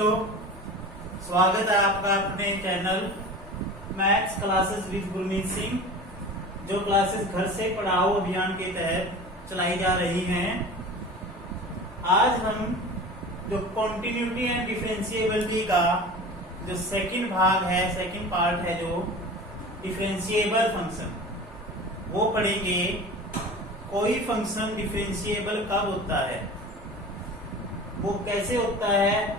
बच्चों, स्वागत है आपका अपने channel maths classes with Gurmeet Singh, जो क्लासेस घर से पढ़ाओ अभियान के तहत चलाई जा रही हैं। आज हम जो कॉन्टिन्यूटी एंड डिफरेंशिएबिलिटी का जो सेकंड भाग है, सेकंड पार्ट है, जो डिफरेंशिएबल फंक्शन, वो पढ़ेंगे। कोई फंक्शन डिफरेंशिएबल कब होता है, वो कैसे होता है,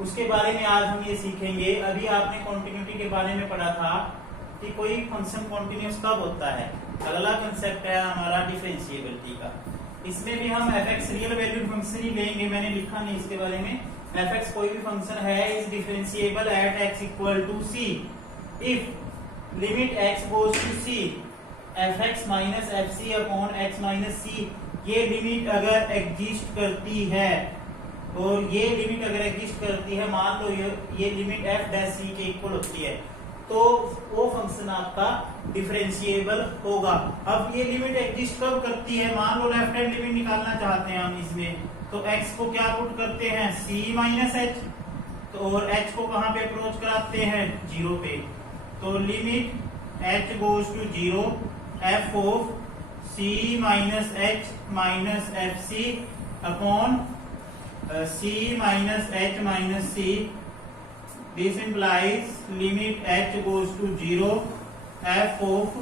उसके बारे में आज हम ये सीखेंगे। अभी आपने कॉन्टिन्यूटी के बारे में पढ़ा था कि कोई फंक्शन कॉन्टिन्यूस कब होता है। अगला कंसेप्ट है हमारा डिफरेंशिएबिलिटी का। इसमें भी हम fx रियल वैल्यूड फंक्शन ही लेंगे, मैंने लिखा नहीं इसके बारे में। fx कोई भी फंक्शन है is differentiable at x equal to c if limit x goes to c fx minus fc upon x minus c, ये लिमिट अगर एग्जिस्ट करती है, और ये लिमिट अगर एग्जिस्ट करती है, मान लो ये लिमिट f डैश c के इक्वल होती है, तो वो फंक्शन आपका डिफरेंशिएबल होगा। अब ये लिमिट एग्जिस्ट कब करती है, मान लो लेफ्ट हैंड लिमिट निकालना चाहते हैं हम इसमें, तो x को क्या पुट करते हैं, c माइनस h, तो और h को कहां पे अप्रोच कराते हैं, 0 पे, तो limit h goes to 0 f of c minus h minus fc upon c minus h minus c. This implies limit h goes to 0 f of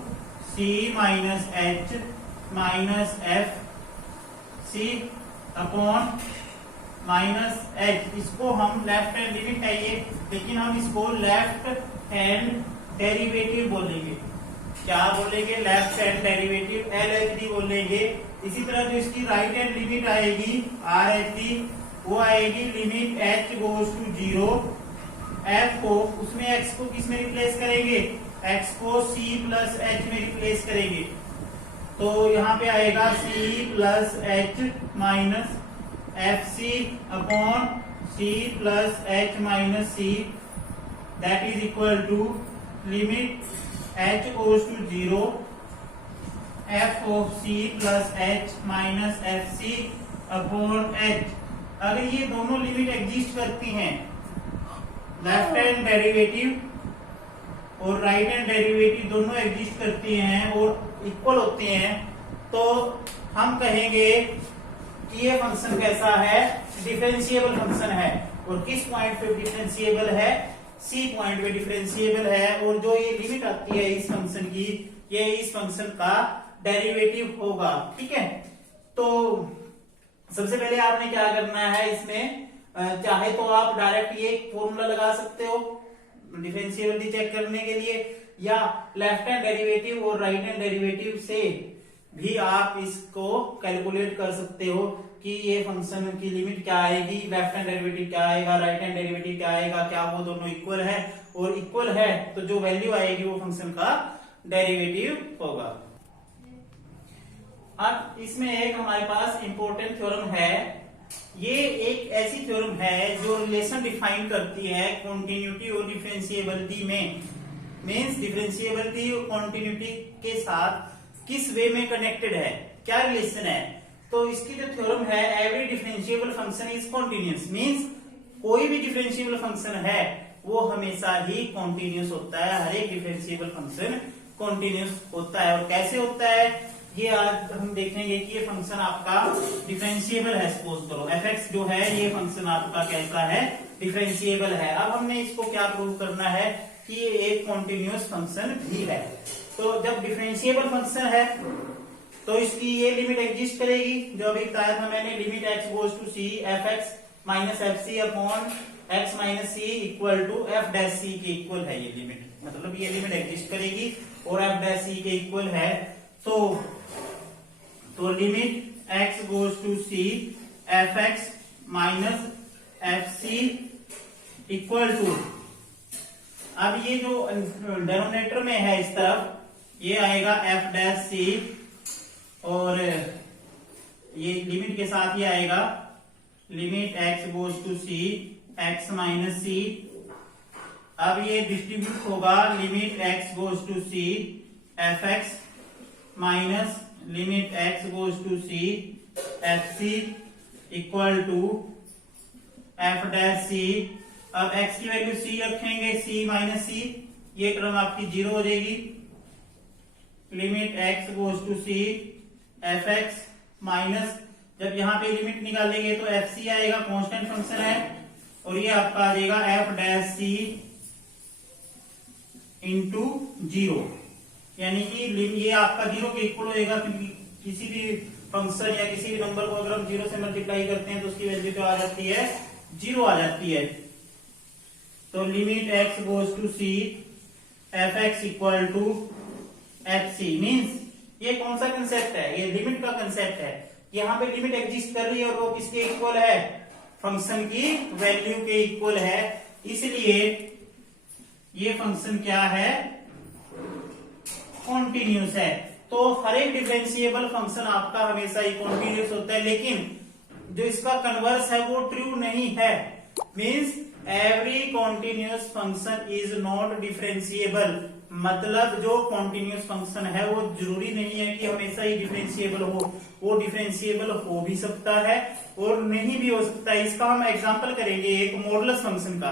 c minus h minus f c upon minus h. इसको हम left hand limit है ये, लेकिन हम इसको left hand derivative बोलेंगे। क्या बोलेंगे, लेफ्ट हैंड डेरिवेटिव LHD बोलेंगे। इसी तरह जो इसकी राइट हैंड लिमिट आएगी RHD, वो आएगी limit h goes to 0 f को, उसमें x को किस में रिप्लेस करेंगे, x को c प्लस h में रिप्लेस करेंगे, तो यहाँ पे आएगा c plus h minus fc upon c plus h minus c, that is equal to limit h goes to 0 f of c plus h minus fc upon h। अगर ये दोनों limit exist करती हैं, लेफ्ट हैंड डेरिवेटिव और right hand derivative दोनों exist करती हैं और इक्वल होती हैं, तो हम कहेंगे कि ये फंक्शन कैसा है, डिफरेंशिएबल फंक्शन है। और किस पॉइंट पे डिफरेंशिएबल है, सी पॉइंट पे डिफरेंशिएबल है। और जो ये लिमिट आती है इस फंक्शन की, ये इस फंक्शन का डेरिवेटिव होगा। ठीक है, तो सबसे पहले आपने क्या करना है, इसमें चाहे तो आप डायरेक्ट ये फॉर्मूला लगा सकते हो डिफरेंशिएबिलिटी चेक करने के लिए, या लेफ्ट हैंड डेरिवेटिव और राइट हैंड डेरिवेटिव से भी आप इसको कैलकुलेट कर सकते हो कि ये फंक्शन की लिमिट क्या आएगी, लेफ्ट हैंड डेरिवेटिव क्या आएगा, राइट हैंड डेरिवेटिव क्या आएगा, क्या वो दोनों इक्वल है, और इक्वल है तो जो वैल्यू आएगी वो फंक्शन का डेरिवेटिव होगा। अब इसमें एक हमारे पास इंपॉर्टेंट थ्योरम है। ये एक ऐसी थ्योरम है जो रिलेशन डिफाइन करती है कॉन्टिन्यूटी और डिफरेंशिएबिलिटी में। मींस डिफरेंशिएबिलिटी और कॉन्टिन्यूटी के साथ किस वे में कनेक्टेड है, क्या रिलेशन है। तो इसकी जो थ्योरम है, every differentiable function is continuous, means कोई भी डिफरेंशिएबल फंक्शन है वो हमेशा ही कॉन्टिन्यूस होता है। हर एक डिफरेंशिएबल फंक्शन कॉन्टिन्यूस होता है। और कैसे होता है ये आज हम देखेंगे कि ये फंक्शन आपका डिफरेंशिएबल है। सपोज करो fx जो है ये फंक्शन आपका कैसा है, डिफरेंशिएबल है। अब हमने इसको क्या प्रूव करना है कि ये एक कॉन्टिन्यूस फंक्शन भी है। तो जब डिफरेंशिएबल फंक्शन है तो इसकी ये लिमिट एग्जिस्ट करेगी, जो अभी बताया था मैंने, limit x goes to c fx minus fc upon x minus c equal to f dash c के इक्वल है ये लिमिट, मतलब ये लिमिट एग्जिस्ट करेगी और f डैश c के इक्वल है। तो limit x goes to c fx minus fc equal to, अब ये जो डिनोमिनेटर में है इस तरफ ये आएगा f डैश c, और ये लिमिट के साथ ये आएगा limit x goes to c x minus c। अब ये डिस्ट्रीब्यूट होगा limit x goes to c fx minus limit x goes to c fc equal to F dash C. अब x की वैल्यू c रखेंगे, c माइनस सी, ये term आपकी 0 हो जाएगी। Limit x goes to c F X minus, जब यहाँ पे लिमिट निकालेंगे तो एफ सी आएगा, कांस्टेंट फंक्शन है, और ये आपका आ जाएगा एफ डैश सी इंटू 0, यानी कि ये आपका 0 के इक्वल होएगा, क्योंकि किसी भी फंक्शन या किसी भी नंबर को अगर हम 0 से मल्टीप्लाई करते हैं तो उसकी वैल्यू क्या आ जाती है, 0 आ जाती है। तो limit x goes to c F X equal to F C, means ये कौन सा कंसेप्ट है, ये लिमिट का कंसेप्ट है। यहाँ पे लिमिट एग्जिस्ट कर रही है और वो किसके इक्वल है, फंक्शन की वैल्यू के इक्वल है, इसलिए ये फंक्शन क्या है, कॉन्टिन्यूस है। तो हर एक डिफरेंशिएबल फंक्शन आपका हमेशा ही कॉन्टिन्यूस होता है, लेकिन जो इसका कन्वर्स है वो ट्रू नहीं है। Means every continuous function is not differentiable, मतलब जो कॉन्टिन्यूस फंक्शन है वो जरूरी नहीं है कि हमेशा ही डिफरेंशिएबल हो, वो डिफरेंशिएबल हो भी सकता है और नहीं भी हो सकता है। इसका हम एग्जांपल करेंगे एक मॉडुलस फंक्शन का,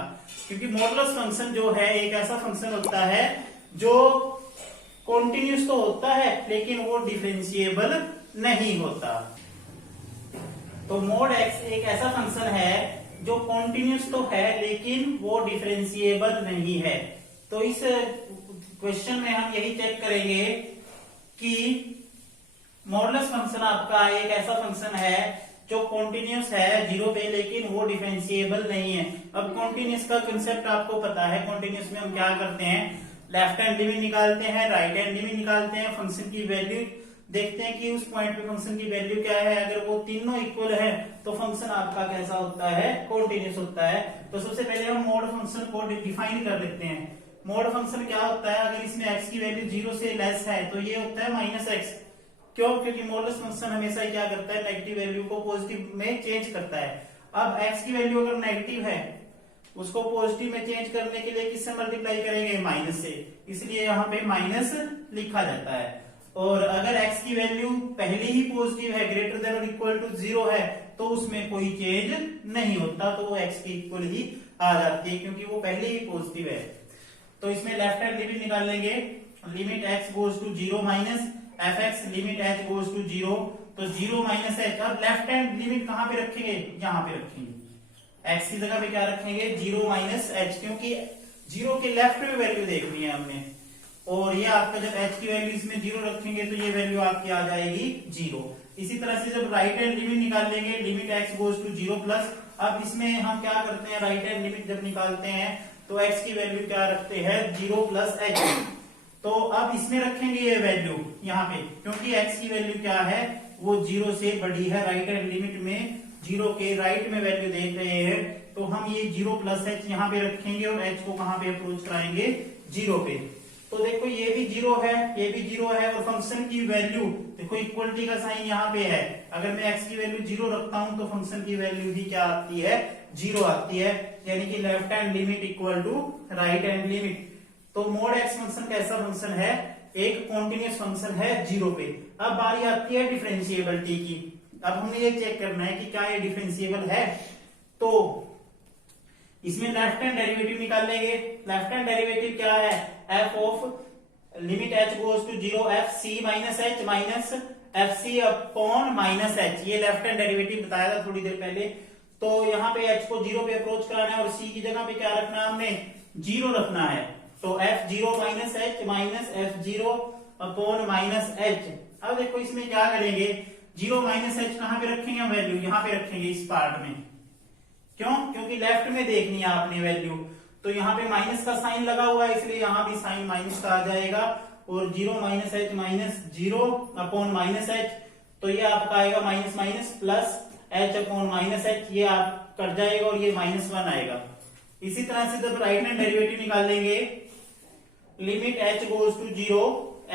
क्योंकि मॉडुलस फंक्शन जो है एक ऐसा फंक्शन होता है जो कॉन्टिन्यूस तो होता है लेकिन वो डिफरेंशिएबल नहीं होता। तो मोड एक्स एक ऐसा फंक्शन है जो कॉन्टिन्यूस तो है लेकिन वो डिफरेंशिएबल नहीं है। तो इस क्वेश्चन में हम यही चेक करेंगे कि मॉडुलस फंक्शन आपका एक ऐसा फंक्शन है जो कॉन्टिन्यूस है 0 पे लेकिन वो डिफरेंशिएबल नहीं है। अब कॉन्टिन्यूस का कंसेप्ट आपको पता है, कॉन्टिन्यूस में हम क्या करते हैं, लेफ्ट हैंड लिमिट निकालते हैं, राइट हैंड लिमिट निकालते हैं, फंक्शन की वैल्यू देखते हैं कि उस पॉइंट पे फंक्शन की वैल्यू क्या है, अगर वो तीनों इक्वल है तो फंक्शन आपका कैसा होता है, कॉन्टिन्यूस होता है। तो सबसे पहले हम मोड फंक्शन को डिफाइन कर लेते हैं। मोड फंक्शन क्या होता है, अगर इसमें x की वैल्यू 0 से लेस है तो ये होता है माइनस एक्स। क्यों, क्योंकि मॉडुलस फंक्शन हमेशा ही क्या करता है, नेगेटिव वैल्यू को पॉजिटिव में चेंज करता है। अब x की वैल्यू अगर नेगेटिव है उसको पॉजिटिव में चेंज करने के लिए किससे मल्टीप्लाई करेंगे, माइनस से, इसलिए यहाँ पे माइनस लिखा जाता है। और अगर x की वैल्यू पहले ही पॉजिटिव है, ग्रेटर देन और इक्वल टू 0 है, तो उसमें कोई चेंज नहीं होता, तो वो x के इक्वल ही आ जाती है क्योंकि वो पहले ही पॉजिटिव है। तो इसमें लेफ्ट हैंड लिमिट निकाल लेंगे, limit x goes to 0 minus F X limit h goes to 0, तो 0 माइनस h। अब लेफ्ट हैंड लिमिट कहां पे रखेंगे, यहाँ पे रखेंगे, x की जगह पे क्या रखेंगे, 0 माइनस h, क्योंकि 0 के लेफ्ट में वैल्यू देखनी है हमने, और ये आपका जब h की वैल्यू इसमें 0 रखेंगे तो ये वैल्यू आपकी आ जाएगी 0। इसी तरह से जब राइट हैंड लिमिट निकाल लेंगे, limit x goes to 0 plus, अब इसमें हम क्या करते हैं, राइट हैंड लिमिट जब निकालते हैं तो x की वैल्यू क्या रखते हैं, 0 प्लस h। तो अब इसमें रखेंगे ये वैल्यू यहाँ पे, क्योंकि x की वैल्यू क्या है, वो 0 से बड़ी है, राइट हैंड लिमिट में 0 के राइट में वैल्यू देख रहे हैं, तो हम ये 0 प्लस h यहाँ पे रखेंगे और h को कहाँ पे अप्रोच कराएंगे, 0 पे। तो देखो ये भी 0 है, ये भी 0 है, और फंक्शन की वैल्यू देखो इक्वलिटी का साइन यहाँ पे है, अगर मैं x की वैल्यू 0 रखता हूं तो फंक्शन की वैल्यू भी क्या आती है, 0 आती है, यानी कि left hand limit equal to right hand limit. तो मोड एक्स फंक्शन कैसा फंक्शन है, एक कॉन्टिन्यूस फंक्शन है 0 पे। अब बारी आती है डिफरेंशिएबिलिटी की। अब हमने ये चेक करना है कि क्या ये डिफरेंशिएबल है, तो इसमें लेफ्ट हैंड डेरिवेटिव निकाल लेंगे। लेफ्ट हैंड डेरिवेटिव क्या है, F of limit h goes to 0 F C minus H minus F C upon minus H, ये लेफ्ट हैंड डेरिवेटिव बताया था थोड़ी देर पहले। तो यहाँ पे h को 0 पे अप्रोच कराना है और c की जगह पे क्या रखना है, हमने 0 रखना है, तो f0 minus h minus f0 upon minus h। अब देखो इसमें क्या करेंगे, 0 माइनस h कहाँ पे रखेंगे हम, वैल्यू यहाँ पे रखेंगे इस पार्ट में। क्यों, क्योंकि लेफ्ट में देखनी है आपने वैल्यू, तो यहाँ पे माइनस का साइन लगा हुआ है इसलिए यहाँ भी साइन माइनस का आ जाएगा, और 0 minus h minus 0 upon minus h, तो ये आपका आएगा minus minus plus h upon minus h, ये आप कट जाएगा और ये -1 आएगा। इसी तरह से जब राइट हैंड डेरिवेटिव निकाल लेंगे, limit h goes to 0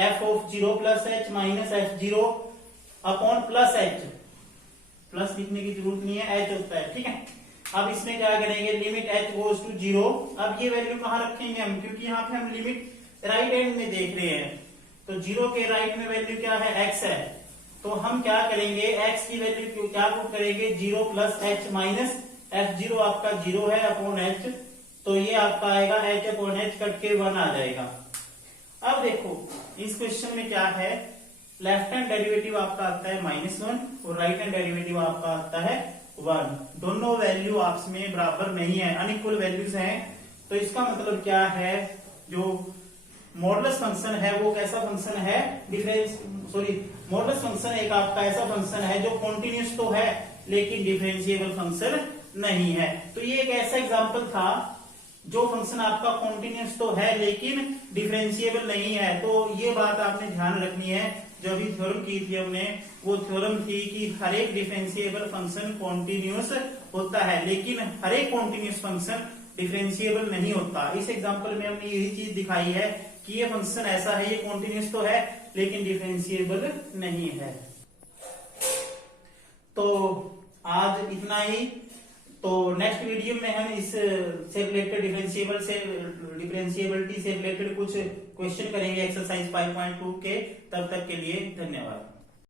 f of 0 plus h minus f0 upon plus h, प्लस लिखने की जरूरत नहीं है, h होता है, ठीक है। अब इसमें क्या करेंगे, लिमिट h गोज टू 0, अब ये वैल्यू कहाँ रखेंगे हम, क्योंकि यहाँ पे हम लिमिट राइट हैंड में देख रहे हैं, तो 0 के राइट में वैल्यू क्या है, x है, तो हम क्या करेंगे, x की वैल्यू क्या पुट करेंगे, 0 प्लस h माइनस f0 आपका 0 है अपॉन h, तो ये आपका आएगा h अपॉन h कट के 1 आ जाएगा। अब देखो इस क्वेश्चन में क्या है, लेफ्ट हैंड डेरिवेटिव आपका आता है -1 और राइट हैंड डेरिवेटिव आपका आता है 1। दोनों वैल्यू आपस में बराबर नहीं है, अनइक्वल वैल्यूज हैं। तो इसका मतलब क्या है, जो मॉडुलस फंक्शन है वो कैसा फंक्शन है, मॉडुलस फंक्शन एक आपका ऐसा फंक्शन है जो कॉन्टिन्यूस तो है लेकिन डिफरेंशिएबल फंक्शन नहीं है। तो ये एक ऐसा एग्जांपल था जो फंक्शन आपका कॉन्टिन्यूस तो है लेकिन डिफरेंशिएबल नहीं है। तो ये बात आपने ध्यान रखनी है, जो भी थ्योरम की थी हमने, वो थ्योरम थी कि हर एक डिफरेंशिएबल फंक्शन कॉन्टिन्यूस होता है लेकिन हर एक कॉन्टिन्यूस फंक्शन डिफरेंशिएबल नहीं होता। इस एग्जांपल में हमने यही चीज दिखाई है कि ये फंक्शन ऐसा है, ये कॉन्टिन्यूस तो है लेकिन डिफरेंशिएबल नहीं है। तो आज इतना ही। तो नेक्स्ट वीडियो में हम इस से रिलेटेड डिफरेंशिएबिलिटी से रिलेटेड कुछ क्वेश्चन करेंगे एक्सरसाइज 5.2 के। तब तक के लिए धन्यवाद।